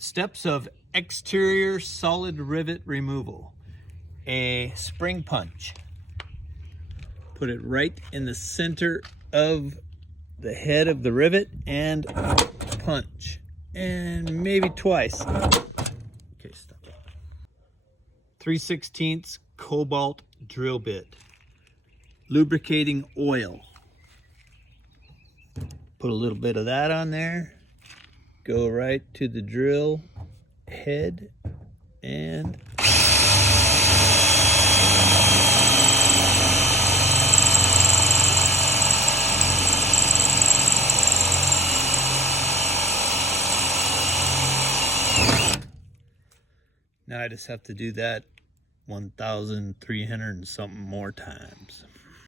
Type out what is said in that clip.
Steps of exterior solid rivet removal. A spring punch. Put it right in the center of the head of the rivet and punch. And maybe twice. Okay, stop it. 3/16 cobalt drill bit. Lubricating oil. Put a little bit of that on there. Go right to the drill head and now I just have to do that 1,300 and something more times.